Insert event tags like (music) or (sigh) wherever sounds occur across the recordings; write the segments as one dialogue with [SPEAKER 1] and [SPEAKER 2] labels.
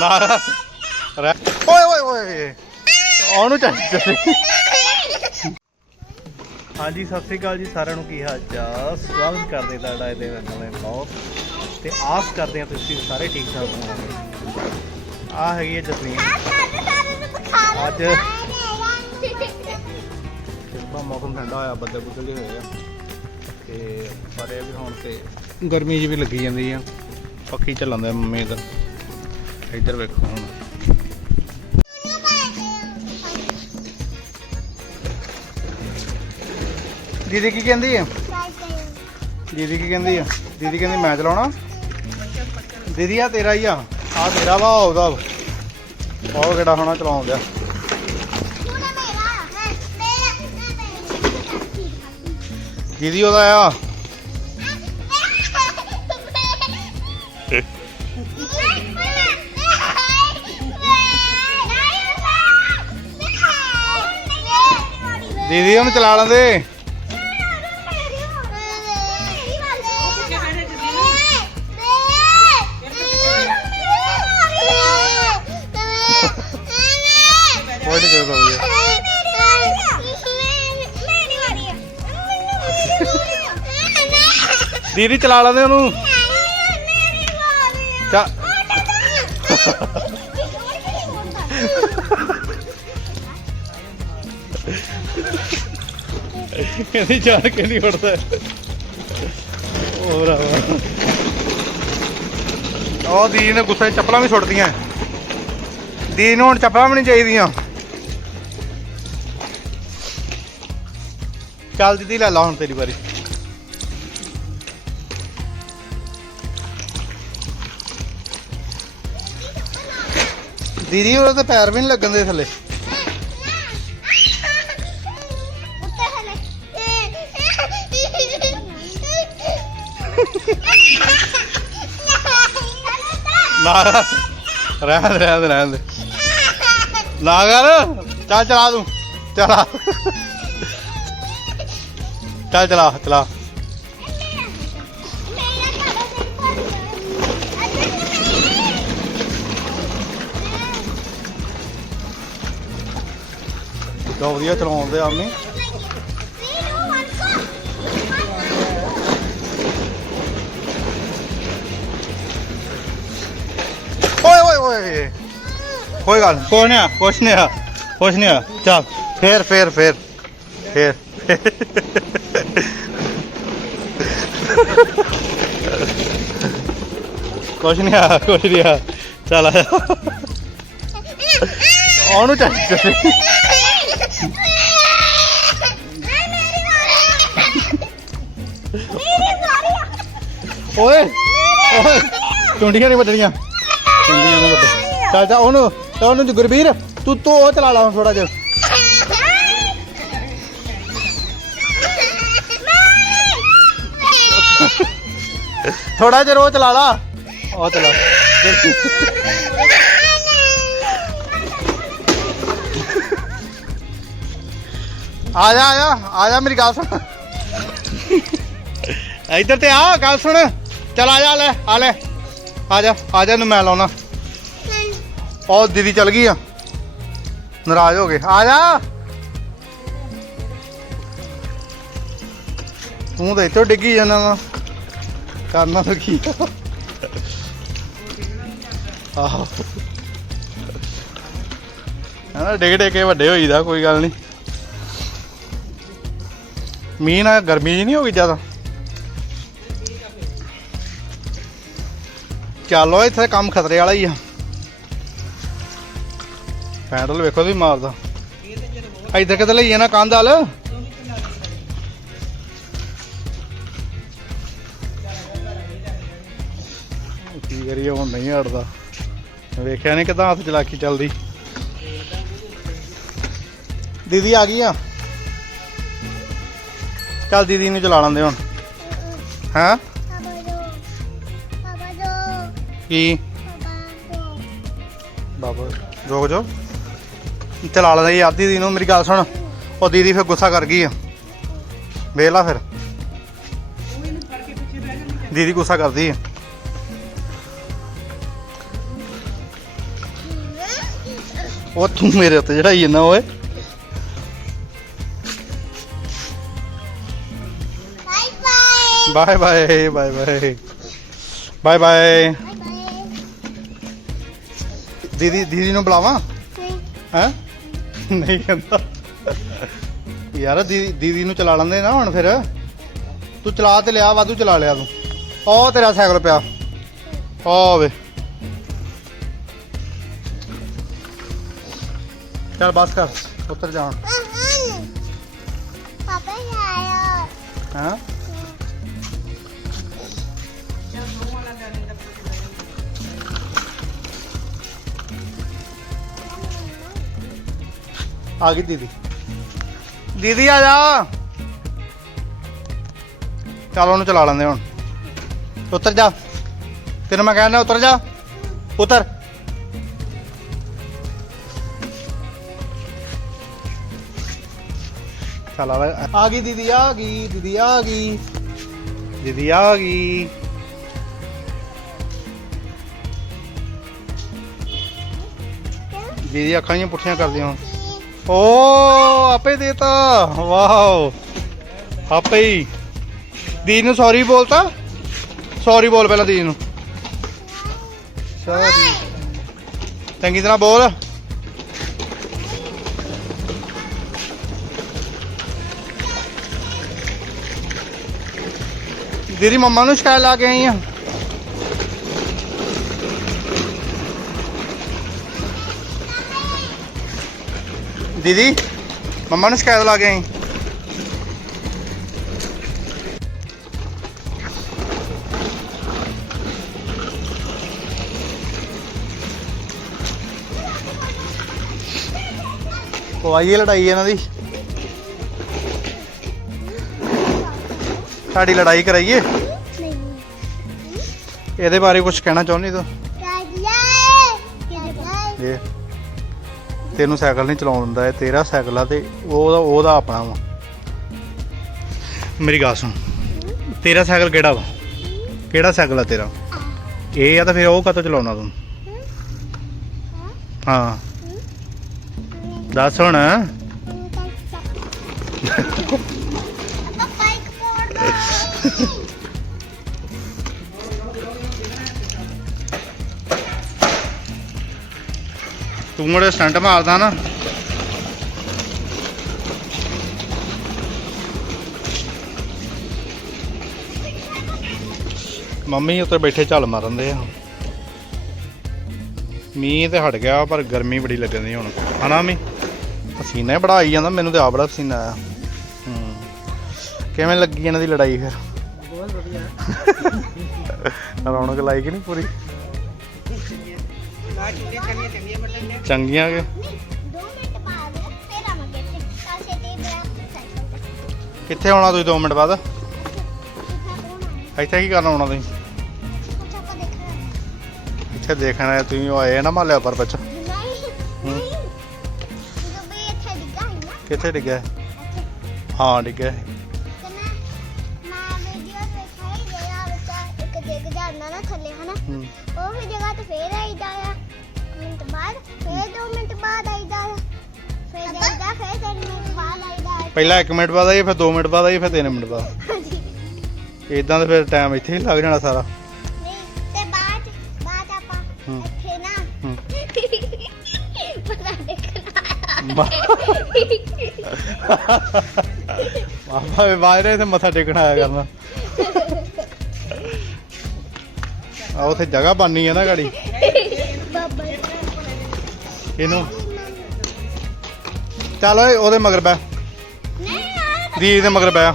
[SPEAKER 1] ਨਾ ਓਏ ਓਏ ਓਏ। ਉਹਨੂੰ ਚਾਹੀਦਾ ਸੀ ਹਾਂਜੀ, ਸਤਿ ਸ੍ਰੀ ਅਕਾਲ ਜੀ ਸਾਰਿਆਂ ਨੂੰ। ਕੀ ਹਾਲ ਚਾਲ? ਸਵਾਗਤ ਕਰਦੇ ਤੁਹਾਡਾ ਇਹਦੇ ਨਵੇਂ ਬਲੌਗ ਤੇ ਆਸ ਕਰਦੇ ਹਾਂ ਤੁਸੀਂ ਸਾਰੇ ਠੀਕ ਠਾਕ ਹੋਵੋਗੇ। ਆ ਹੈਗੀ ਹੈ ਜਸਮੀਨ ਅੱਜ ਕਿੰਨਾ ਮੌਸਮ ਠੰਡਾ ਹੋਇਆ, ਬੱਦਲ ਬੁੱਦਲ ਜਿਹੇ ਹੋਏ ਆ। ਤੇ ਪਰ ਇਹ ਵੀ ਹੁਣ ਤੇ ਗਰਮੀ ਜੀ ਵੀ ਲੱਗੀ ਜਾਂਦੀ ਆ। ਪੱਖੀ ਚੱਲਣ ਦਾ ਮੰਮੀ ਦਾ ਇੱਧਰ ਵੇਖੋ ਹੁਣ। ਦੀਦੀ ਕੀ ਕਹਿੰਦੀ ਆ? ਦੀਦੀ ਕੀ ਕਹਿੰਦੀ ਆ? ਦੀਦੀ ਕਹਿੰਦੀ ਮੈਂ ਚਲਾਉਣਾ। ਦੀਦੀ ਆ ਤੇਰਾ ਹੀ ਆ। ਆ ਤੇਰਾ ਵਾ ਉਹਦਾ ਉਹ ਕਿਹੜਾ ਹੋਣਾ ਚਲਾਉਣ ਦੀਦੀ, ਉਹਦਾ ਆ। ਦੀਦੀ ਉਹਨੂੰ ਚਲਾ ਲੈਂਦੇ। ਕੋਈ ਨਹੀਂ ਕੋਈ ਗੱਲ ਦੀਦੀ ਚਲਾ ਲੈਂਦੇ ਉਹਨੂੰ। ਚਾ ਕਹਿੰਦੀ ਜਾਣ ਕੇ ਨਹੀਂ ਉੜਦਾ ਹੋਰ ਉਹ ਦੀਦੀ ਨੇ ਗੁੱਸੇ 'ਚ ਚੱਪਲਾਂ ਵੀ ਸੁੱਟਦੀਆਂ। ਦੀਦੀ ਨੂੰ ਹੁਣ ਚੱਪਲਾਂ ਵੀ ਨਹੀਂ ਚਾਹੀਦੀਆਂ। ਚੱਲ ਦੀਦੀ ਲੈ ਲਾ ਹੁਣ ਤੇਰੀ ਵਾਰੀ। ਦੀਦੀ, ਉਹਦੇ ਪੈਰ ਵੀ ਨਹੀਂ ਲੱਗਣ ਦੇ ਥੱਲੇ। ਨਾ। ਰਹਿਣ ਦੇ ਰਹਿਣ ਦੇ ਰਹਿਣ ਦੇ। ਨਾ ਕਰ। ਚੱਲ, ਚਲਾ ਤੂੰ। ਚਲਾ। ਚੱਲ, ਚਲਾ ਚਲਾ। ਬਹੁਤ ਵਧੀਆ ਚਲਾਉਂਦੇ ਆ ਆਮੀ ਓਏ ਕੋਈ ਗੱਲ ਨੀ, ਕੁਛ ਨਹੀਂ ਆ ਕੁਛ ਨਹੀਂ ਆ ਕੁਛ ਨਹੀਂ ਆ। ਚੱਲ। ਫੇਰ ਫੇਰ ਫੇਰ। ਫੇਰ। ਕੁਛ ਨਹੀਂ ਆ ਕੁਛ ਨਹੀਂ ਆ। ਚੱਲ ਆ ਜਾ। ਉਹਨੂੰ ਚਾਹੀਦਾ ਸੀ ਓਏ। ਓਏ ਚੁੰਡੀਆਂ ਨਹੀਂ ਵੱਢਣੀਆਂ ਚੁੰਡੀਆਂ ਨਹੀਂ ਵੱਢ ਚੱਲ ਚੱਲ ਉਹਨੂੰ ਤੇ ਉਹਨੂੰ ਗੁਰਬੀਰ, ਤੂੰ ਤੂੰ ਉਹ ਚਲਾ ਲਾ ਹੁਣ ਥੋੜਾ ਜਿਹਾ। ਥੋੜਾ ਜਿਹਾ ਉਹ ਚਲਾ ਲਾ। ਉਹ ਚਲਾ। ਆ ਜਾ ਆ ਜਾ ਆ ਜਾ ਮੇਰੀ ਗੱਲ ਸੁਣ। ਇੱਧਰ ਤੇ ਆ, ਗੱਲ ਸੁਣ। ਚਲ ਆ ਜਾ ਲੈ, ਆ ਲੈ। ਆ ਜਾ ਆ ਜਾ ਨੂੰ ਮੈਂ ਲਾਉਣਾ। ਉਹ ਦੀਦੀ ਚਲ ਗਈ ਆ। ਨਾਰਾਜ਼ ਹੋ ਗਏ। ਆ ਜਾ। ਤੂੰ ਤਾਂ ਇੱਥੋਂ ਡਿੱਗੀ ਜਾਂਦਾ ਵਾ। ਕਰਨਾ ਤਾਂ ਕੀ ਆ? ਆਹੋ। ਹਨਾ ਡਿੱਗ ਡਿੱਗ ਕੇ ਵੱਡੇ ਹੋਈਦਾ ਕੋਈ ਗੱਲ ਨਹੀਂ। ਮੀਂਹ ਨਾਲ ਗਰਮੀ ਜੀ ਨਹੀਂ ਹੋ ਗਈ ਜ਼ਿਆਦਾ? ਚੱਲੋ ਇੱਥੇ ਕੰਮ ਖਤਰੇ ਵਾਲਾ ਹੀ ਆ। ਪੈਡਲ ਵੇਖੋ ਵੀ ਮਾਰਦਾ। ਇੱਧਰ ਕਿਤੇ ਲਈਏ ਨਾ ਕੰਧ ਵਾਲ? ਕੀ ਕਰੀਏ ਹੁਣ ਨਹੀਂ ਹਟਦਾ। ਵੇਖਿਆ ਨਹੀਂ ਕਿਦਾਂ ਹੱਥ ਚਲਾਕੀ ਚੱਲਦੀ। ਦੀਦੀ ਆ ਗਈ ਆ? ਚੱਲ ਦੀਦੀ ਨੂੰ ਚਲਾ ਲੈਂਦੇ ਹੁਣ। ਹਾਂ? ਕੀ? ਬਾਬਾ ਰੁਕ ਜਾ ਚਲਾ ਲੈਂਦਾ ਯਾਰ ਦੀਦੀ ਨੂੰ ਮੇਰੀ ਗੱਲ ਸੁਣ। ਉਹ ਦੀਦੀ ਫਿਰ ਗੁੱਸਾ ਕਰ ਗਈ ਆ। ਵੇਖ ਲਾ ਫਿਰ। ਦੀਦੀ ਗੁੱਸਾ ਕਰਦੀ ਆ। ਉਹ ਤੂੰ ਮੇਰੇ ਉੱਤੇ ਚੜਾਈ ਜਾਂਦਾ ਓਏ।
[SPEAKER 2] Bye bye
[SPEAKER 1] bye bye. Bye bye. ਦੀਦੀ ਦੀਦੀ ਨੂੰ ਬੁਲਾਵਾ? ਹੈ? ਨਹੀਂ ਕਹਿੰਦਾ। ਯਾਰ ਦੀਦੀ ਦੀਦੀ ਨੂੰ ਚਲਾ ਲੈਂਦੇ ਨਾ ਹੁਣ ਫਿਰ। ਤੂੰ ਚਲਾ ਤੇ ਲਿਆ ਵਾਧੂ ਚਲਾ ਲਿਆ ਤੂੰ। ਉਹ ਤੇਰਾ ਸਾਈਕਲ ਪਿਆ। ਉਹ ਵੇ। ਚੱਲ ਬਸ ਕਰ ਉੱਤਰ ਜਾਣ।
[SPEAKER 2] ਪਾਪਾ ਆਇਆ
[SPEAKER 1] ਹਾਂ? ਆ ਗਈ ਦੀਦੀ। ਦੀਦੀ, ਆ ਜਾ। ਚੱਲ ਉਹਨੂੰ ਚਲਾ ਲੈਂਦੇ ਹੁਣ। ਉੱਤਰ ਜਾ। ਤੈਨੂੰ ਮੈਂ ਕਹਿੰਦਾ ਉੱਤਰ ਜਾ। ਉੱਤਰ। ਚੱਲ ਆ ਆ ਗਈ ਦੀਦੀ, ਆ ਗਈ। ਦੀਦੀ, ਆ ਗਈ। ਦੀਦੀ, ਆ ਗਈ। ਦੀਦੀ, ਅੱਖਾਂ ਜਿਹੀਆਂ ਪੁੱਠੀਆਂ ਕਰਦੀਆਂ ਹੁਣ। ਓ, ਆਪੇ ਦੇਤਾ। ਵਾਓ। ਆਪੇ ਹੀ। ਦੀਦੀ ਨੂੰ ਸੌਰੀ ਬੋਲਤਾ? ਸੌਰੀ ਬੋਲ ਪਹਿਲਾਂ ਦੀਦੀ ਨੂੰ। ਸੌਰੀ ਚੰਗੀ ਤਰ੍ਹਾਂ ਬੋਲ। ਦੀਦੀ ਮੰਮਾ ਨੂੰ ਸ਼ਿਕਾਇਤ ਲਾ ਕੇ ਆਈ ਆ। ਦੀਦੀ ਮੰਮਾ ਨੂੰ ਸ਼ਿਕਾਇਤ ਲਾ ਕੇ ਆਈ। ਆਈਏ ਲੜਾਈ ਇਹਨਾਂ ਦੀ। ਸਾਡੀ ਲੜਾਈ ਕਰਾਈਏ। ਇਹਦੇ ਬਾਰੇ ਕੁਝ ਕਹਿਣਾ ਚਾਹੁੰਦੀ ਤੂੰ? ਇਹ। ਤੈਨੂੰ ਸਾਈਕਲ ਨਹੀਂ ਚਲਾਉਣ ਦਿੰਦਾ ਇਹ, ਤੇਰਾ ਸਾਈਕਲ ਆ ਤੇ ਉਹਦਾ ਉਹਦਾ ਆਪਣਾ ਵਾ। ਮੇਰੀ ਗੱਲ ਸੁਣ। ਤੇਰਾ ਸਾਈਕਲ ਕਿਹੜਾ ਵਾ? ਕਿਹੜਾ ਸਾਈਕਲ ਆ ਤੇਰਾ? ਇਹ ਆ ਤਾਂ ਫਿਰ ਉਹ ਕਦੋਂ ਚਲਾਉਣਾ ਤੂੰ? ਹਾਂ। ਦੱਸ ਹੁਣ।
[SPEAKER 2] ਪਾਪਾ ਇੱਕ ਪੋੜ
[SPEAKER 1] ਤੂੰ ਮੜੇ ਸਟੰਟ ਮਾਰਦਾ ਨਾ। ਮੰਮੀ ਉੱਤੇ ਬੈਠੇ ਝਲ ਮਾਰਨ ਦੇ ਆ। ਮੀਂਹ ਤੇ ਹਟ ਗਿਆ ਪਰ ਗਰਮੀ ਬੜੀ ਲੱਗਦੀ ਹੁਣ। ਹਨਾ ਮੀ ਪਸੀਨਾ ਹੀ ਬੜਾ ਆਈ ਜਾਂਦਾ ਮੈਨੂੰ ਤੇ ਆ ਬੜਾ ਪਸੀਨਾ ਆਇਆ। ਹੂੰ। ਕਿਵੇਂ ਲੱਗੀ ਇਹਨਾਂ ਦੀ ਲੜਾਈ ਫਿਰ?
[SPEAKER 3] ਬਹੁਤ ਵਧੀਆ।
[SPEAKER 1] ਰੌਣਕ ਲਾਈ ਕਿ ਨਹੀਂ ਪੂਰੀ?
[SPEAKER 3] ਚੰਗੀਆਂ
[SPEAKER 1] ਕਿ? ਕਿੱਥੇ ਆਉਣਾ ਤੁਸੀਂ 2 ਮਿੰਟ ਬਾਅਦ? ਇੱਥੇ ਕੀ ਕਰਨਾ ਆਉਣਾ ਤੁਸੀਂ? ਇੱਥੇ ਦੇਖਣਾ ਹੈ ਤੁਸੀਂ ਆਏ ਨਾ ਮਾਲੇ ਉੱਪਰ ਬੱਚਾ ਕਿੱਥੇ ਡਿੱਗਿਆ ਹਾਂ, ਡਿੱਗਿਆ
[SPEAKER 2] ਫੇਰ ਜਾਈਦਾ ਫੇਰ 3 ਮਿੰਟ ਬਾਅਦ ਆਈਦਾ ਆ
[SPEAKER 1] ਪਹਿਲਾਂ 1 ਮਿੰਟ ਬਾਅਦ ਆਈ ਫਿਰ 2 ਮਿੰਟ ਬਾਅਦ ਆਈ ਫਿਰ 3 ਮਿੰਟ ਬਾਅਦ।
[SPEAKER 2] ਹਾਂਜੀ।
[SPEAKER 1] ਇਦਾਂ ਤਾਂ ਫਿਰ ਟਾਈਮ ਇੱਥੇ ਹੀ ਲੱਗ ਜਾਣਾ ਸਾਰਾ।
[SPEAKER 2] ਨਹੀਂ ਤੇ ਬਾਅਦ ਬਾਅਦ ਆਪਾਂ
[SPEAKER 1] ਹੂੰ।
[SPEAKER 2] ਇੱਥੇ ਨਾ
[SPEAKER 1] ਹੂੰ।
[SPEAKER 2] ਪਤਾ ਦੇਖਣਾ
[SPEAKER 1] ਮਾਮਾ ਵੀ ਬਾਹਰ ਤੇ ਮੱਥਾ ਟੇਕਣ ਆਇਆ ਕਰਨਾ। ਆ ਉੱਥੇ ਜਗ੍ਹਾ ਬਣਨੀ ਹੈ ਨਾ ਗਾੜੀ।
[SPEAKER 2] ਬਾਬਾ
[SPEAKER 1] ਇਹਨੂੰ ਚੱਲ ਓਏ, ਉਹਦੇ ਮਗਰ ਬੈ
[SPEAKER 2] ਦੀਪ
[SPEAKER 1] ਦੇ ਮਗਰ ਬੈ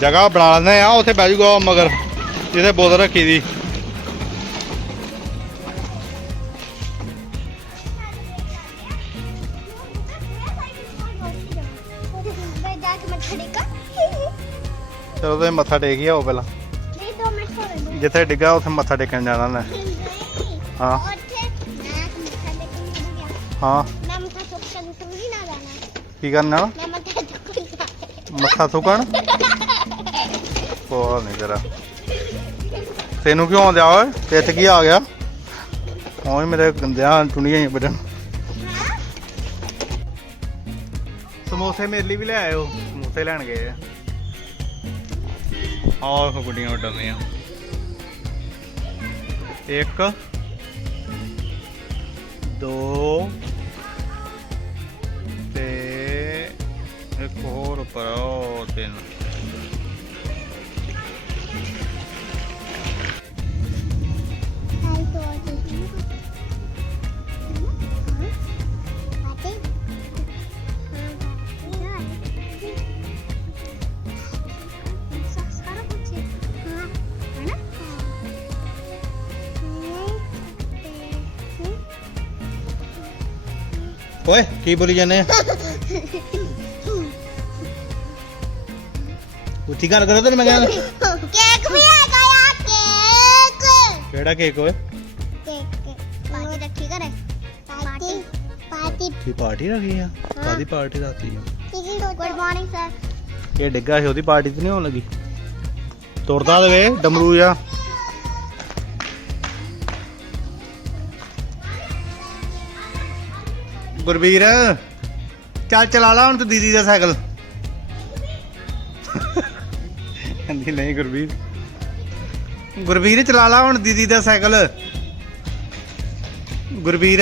[SPEAKER 2] ਜਗ੍ਹਾ
[SPEAKER 1] ਬਣਾ ਲੈਂਦੇ ਆ, ਉੱਥੇ ਬਹਿ ਜੂਗਾ ਮਗਰ, ਜਿਹਦੇ ਬੋਤਲ ਰੱਖੀ ਦੀ। ਚਲੋ ਤੇ ਮੱਥਾ ਟੇਕ ਗਿਆ ਉਹ ਪਹਿਲਾਂ। ਜਿੱਥੇ ਡਿੱਗਾ, ਉੱਥੇ ਮੱਥਾ ਟੇਕਣ ਜਾਣਾ ਨਾ ਹਾਂ। ਹਾਂ। ਕੀ ਕਰਨਾ
[SPEAKER 2] ਮੈਂ ਮੱਥਾ ਟੇਕਣ ਜਾਣਾ
[SPEAKER 1] ਮੱਥਾ ਥੁਕਣ? ਕੋਲ ਨਹੀਂ ਜਰਾ। ਤੈਨੂੰ ਕਿਉਂ ਆਉਂਦਿਆ ਓਏ? ਤੇ ਇੱਥੇ ਕੀ ਆ ਗਿਆ? ਓਏ ਮੇਰੇ ਗੰਦਿਆਂ ਟੁੰਡੀਆਂ ਹੀ ਬੜਨ ਸਮੋਸੇ ਮੇਰੇ ਲਈ ਵੀ ਲੈ ਆਇਓ। ਸਮੋਸੇ ਲੈਣ ਗਏ ਆ। ਆਹ ਗੁੱਡੀਆਂ ਉੱਡਦੀਆਂ ਇੱਕ ਦੋ ਹੋਰ ਉੱਪਰ ਆ, ਉਹ ਤਿੰਨ
[SPEAKER 2] ਹਾਈ ਤੋਂ ਆਤੇ ਆਤੇ ਸਾਰਾ ਕੁਝ ਹਾਂ ਹੈ ਨਾ
[SPEAKER 1] ਓਏ ਕੀ ਬੋਲੀ ਜਾਂਦੇ ਆ? (laughs) ਉੱਚੀ ਗੱਲ ਕਰੋ ਤੇ ਮੈਂ ਕਹਿੰਦਾ?
[SPEAKER 2] ਕੇਕ ਵੀ ਆ ਗਿਆ ਕੇਕ।
[SPEAKER 1] ਕਿਹੜਾ ਕੇਕ ਓਏ?
[SPEAKER 2] ਕੇਕ ਪਾਰਟੀ ਰੱਖੀ ਕਰੇ ਪਾਰਟੀ? ਪਾਰਟੀ।
[SPEAKER 1] ਕੀ ਪਾਰਟੀ ਰੱਖੀ ਆ? ਕਾਦੀ ਪਾਰਟੀ ਰੱਖੀ ਆ?
[SPEAKER 2] Good morning sir.
[SPEAKER 1] ਇਹ ਡਿੱਗਾ ਸੀ ਉਹਦੀ ਪਾਰਟੀ ਤੇ ਨਹੀਂ ਹੋਣ ਲੱਗੀ। ਤੁਰਦਾ ਦੇਵੇ ਡਮਰੂ ਜਾ ਗੁਰਵੀਰ ਚੱਲ ਚਲਾ ਲਾ ਹੁਣ ਤੂੰ ਦੀਦੀ ਦਾ ਸਾਈਕਲ। ਕਹਿੰਦੀ, ਨਹੀਂ ਗੁਰਵੀਰ। ਗੁਰਵੀਰ, ਚਲਾ ਲਾ ਹੁਣ ਦੀਦੀ ਦਾ ਸਾਈਕਲ। ਗੁਰਵੀਰ।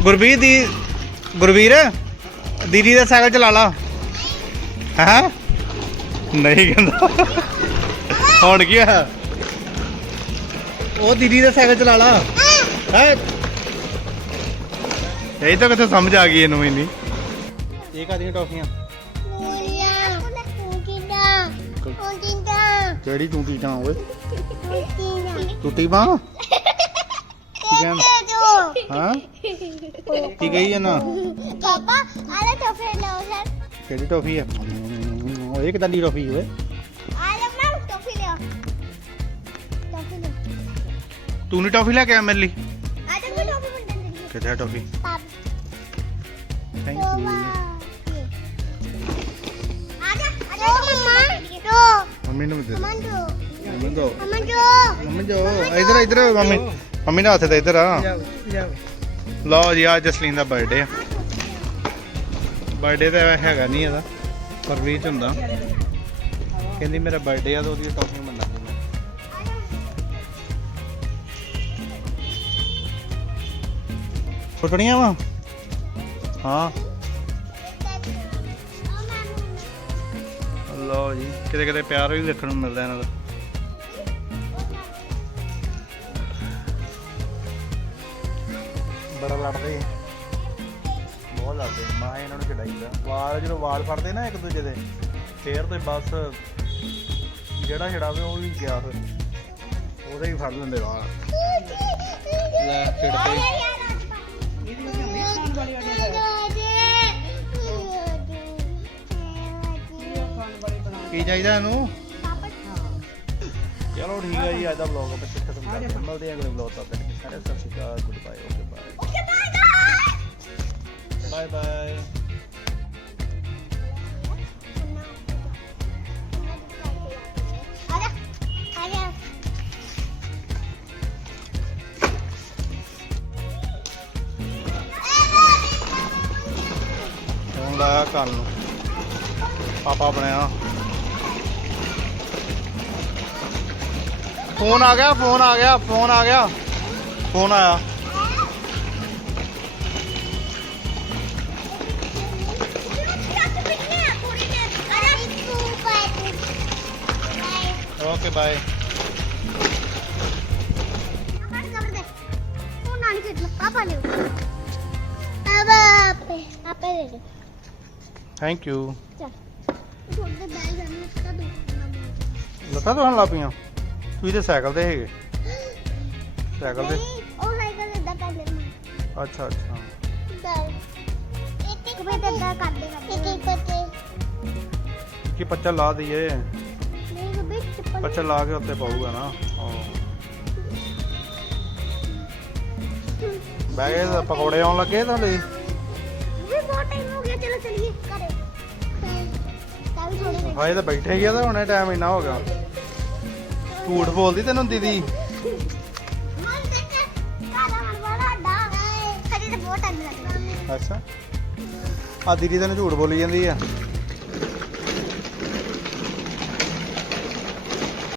[SPEAKER 1] ਗੁਰਵੀਰ ਦੀ, ਗੁਰਵੀਰ, ਦੀਦੀ ਦਾ ਸਾਈਕਲ ਚਲਾ ਲਾ। ਹੈ? ਨਹੀਂ ਕਹਿੰਦਾ। ਹੁਣ ਕੀ ਹੋਇਆ? ਉਹ ਦੀਦੀ ਦਾ ਸਾਈਕਲ ਚਲਾ ਲਾ। ਹੈ? ਇਹ ਤਾਂ ਕਿੱਥੇ ਸਮਝ ਆ ਗਈ ਇਹਨੂੰ ਇੰਨੀ ਇਹ ਕਾਦੀਆਂ ਟੌਫੀਆਂ? ਕਿਹੜੀ ਟੂਟੀ ਟਾਂ ਓਏ ਟੁੱਟੀ ਬਾਹ? ਕਹਿੰਦਾ?
[SPEAKER 2] ਜੋ।
[SPEAKER 1] ਹਾਂ? ਕੀ ਗਈ ਨਾ
[SPEAKER 2] ਪਾਪਾ ਆਲੇ ਤਾਂ ਫਿਰ ਲਓ ਸਰ
[SPEAKER 1] ਕਿਹੜੀ ਟੌਫੀ ਉਹ ਇਹ ਕਿਦਾਂ ਦੀ ਟੌਫੀ ਓਏ? ਤੂੰ ਨਹੀਂ ਟੌਫੀ ਲੈ ਕੇ ਆ ਮੇਰੇ ਲਈ?
[SPEAKER 2] ਆ ਜਾ ਮੈਂ ਟੋਫੀ ਬੰਦਨ ਦੇ
[SPEAKER 1] ਕਿੱਥੇ ਆ ਟੌਫੀ?
[SPEAKER 2] ਪਾਪ।
[SPEAKER 1] ਥੈਂਕ
[SPEAKER 2] ਆ
[SPEAKER 1] ਯੂ
[SPEAKER 2] ਜਾ ਆ ਜਾ। ਮਮਾ। ਦੋ।
[SPEAKER 1] ਮੰਮੀ ਨੂੰ ਵੀ ਦੇ
[SPEAKER 2] ਮਮਾ ਦੋ।
[SPEAKER 1] ਮੰਮੀ ਦੋ।
[SPEAKER 2] ਮਮਾ
[SPEAKER 1] ਜੋ ਇਧਰ ਇਧਰ ਮੰਮੀ। ਮੰਮੀ ਦਾ ਹੱਥ ਤੇ ਇਧਰ ਆ। ਲਓ ਜੀ ਅੱਜ ਜਸਲੀਨ ਦਾ ਬਰਥਡੇ ਆ। ਬਰਥਡੇ ਤਾਂ ਹੈਗਾ ਨਹੀਂ ਇਹਦਾ। ਫਰਵਰੀ ਚ ਹੁੰਦਾ। ਕਹਿੰਦੀ ਮੇਰਾ ਬਰਥਡੇ ਆ ਤਾਂ ਉਹਦੀ ਟੌਫੀ ਫੁੱਟਣੀਆਂ ਵਾ? ਹਾਂ। ਲਓ ਜੀ, ਕਿਤੇ ਕਿਤੇ ਪਿਆਰ ਵੀ ਦੇਖਣ ਨੂੰ ਮਿਲਦਾ ਇਹਨਾਂ ਦਾ। ਬੜਾ ਲੜਦੇ ਆ। ਬਹੁਤ ਲੜਦੇ ਆ। ਮੈਂ ਇਹਨਾਂ ਨੂੰ ਛਡਾਈਦਾ ਵਾਲ, ਜਦੋਂ ਵਾਲ ਫੜਦੇ ਨਾ ਇੱਕ ਦੂਜੇ ਦੇ, ਫੇਰ ਤੇ ਬਸ ਜਿਹੜਾ ਛਡਾਵੇ ਉਹ ਵੀ ਗਿਆ ਫਿਰ। ਉਹਦੇ ਹੀ ਫੜ ਲੈਂਦੇ ਵਾਲ। ਚਾਹੀਦਾ ਇਹਨੂੰ। ਚਲੋ ਠੀਕ ਹੈ ਜੀ ਅੱਜ ਦਾ ਵਲੌਗ ਆਪਾਂ ਇੱਥੇ ਖਤਮ ਕਰਦੇ ਹਾਂ। ਮਿਲਦੇ ਹਾਂ ਅਗਲੇ ਵਲੌਗ ਤੱਕ। ਸਾਰੇ ਸਤਿ ਸ਼੍ਰੀ ਅਕਾਲ good bye okay bye bye bye phone ਲਾਇਆ ਕੰਨ ਨੂੰ। ਪਾਪਾ ਬਣਿਆ। ਫੋਨ ਆ ਗਿਆ ਫੋਨ ਆ ਗਿਆ ਫੋਨ ਆ ਗਿਆ। ਫੋਨ ਆਇਆ। ਓਕੇ ਬਾਏ ਥੈਂਕ ਯੂ
[SPEAKER 2] ਜਾਨੇ ਤਾਂ ਦੋ
[SPEAKER 1] ਲੱਤਾਂ ਤੁਸੀਂ ਤੇ ਸਾਈਕਲ ਤੇ ਹੈਗੇ ਸਾਈਕਲ ਤੇ?
[SPEAKER 2] ਉਹ ਸਾਈਕਲ ਇਦਾਂ ਕਰ ਲੈਂਦੀ
[SPEAKER 1] ਅੱਛਾ ਅੱਛਾ।
[SPEAKER 2] ਇੱਕ ਇੱਕ ਪੱਤੇ। ਇਦਾਂ ਕਰਦੇ ਇੱਕ ਇੱਕ ਪੱਤੇ।
[SPEAKER 1] ਕੀ ਪੱਚਾ ਲਾ ਦਈਏ?
[SPEAKER 2] ਨਹੀਂ ਰੁਬੀ
[SPEAKER 1] ਪੱਚਾ ਲਾ ਕੇ ਉੱਤੇ ਪਾਊਗਾ ਨਾ। ਬਹਿ ਗਏ ਪਕੌੜੇ ਆਉਣ ਲੱਗੇ ਤੁਹਾਡੇ?
[SPEAKER 2] ਵੀ ਬਹੁਤ ਟਾਈਮ ਹੋ ਗਿਆ ਚਲੋ ਚਲੀਏ ਘਰੇ। ਤਾਂ ਵੀ ਥੋੜੇ
[SPEAKER 1] ਬੈਠੇ ਗਿਆ ਤਾਂ ਹੁਣੇ ਟਾਈਮ ਇੰਨਾ ਹੋ ਗਿਆ। ਝੂਠ ਬੋਲਦੀ ਤੈਨੂੰ ਦੀਦੀ? ਅੱਛਾ। ਆ ਦੀਦੀ ਤੈਨੂੰ ਝੂਠ ਬੋਲੀ ਜਾਂਦੀ ਆ।